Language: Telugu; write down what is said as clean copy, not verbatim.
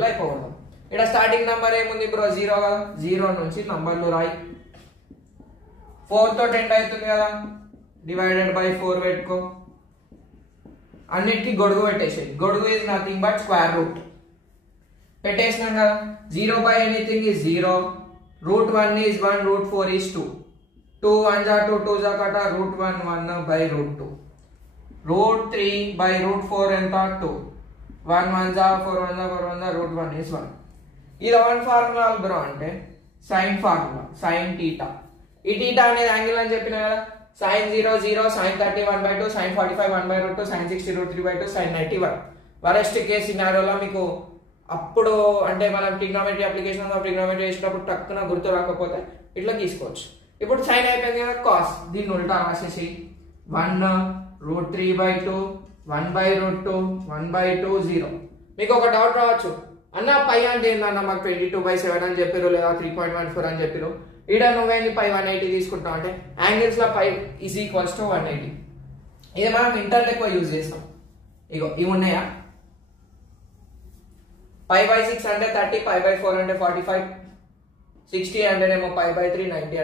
అయిపోవడం. ఇక్కడ స్టార్టింగ్ నంబర్ ఏముంది బ్రో 0 కదా, 0 నుంచి నంబర్లు రాయి. 4 తో 10 అవుతుంది కదా, డివైడెడ్ బై 4 పెట్టుకో. అన్నిటికీ గొడుగు పెట్టేసేది. గొడుగు is nothing but square root. పెట్టేసినాం కదా. 0 by anything is 0. Root 1 is 1, root 4 is 2. 2 1 जा 2, 2 जा कटा, root 1 1 by root 2. Root 3 by root 4 ఎంత 2. 1 1 जा 4 1 जा 4 1 जा, रूट 1 is 1. ఇది వన్ ఫార్ములా బ్రో అంటే సైన్ ఫార్ములా, సైన్ టీటా. ఈ టీటా అనేది యాంగిల్ అని చెప్పిన కదా. Sine 0 0, sine 30 1/2, sine 45 1/2, sine 60 √3/2, sine 91. Worst case సినారియోలో మీకు అప్పుడు అంటే మనం ట్రిగ్నోమెట్రీ అప్లికేషన్ ఆఫ్ ట్రిగ్నోమెట్రీ చేసినప్పుడు టక్కున గుర్తు రాకపోతే ఇట్లా తీసుకోవచ్చు. ఇప్పుడు సైన్ అయిపోయింది కదా, కాస్ దీన్ని ఉల్టా రాసేసి 1 √3/2, 1/√2, 1/2 0. మీకు ఒక డౌట్ రావచ్చు, అన్న పై అంటే ఏందన్న మాకు 22/7 అని చెప్పారు లేదా 3.14 అని చెప్పారు. ఈడ నువ్వేంది పై 180 తీసుకుంటావు అంటే యాంగిల్స్ లో పై ఈజ్ ఈక్వల్స్ టు 180. ఇది మనం ఇంటర్లో ఎక్కువ యూజ్ చేస్తాం. ఇగో ఇవి ఉన్నాయా, π/6 అంటే 30, π/4 అంటే 45, 60 అంటే ఏమో π/3 90.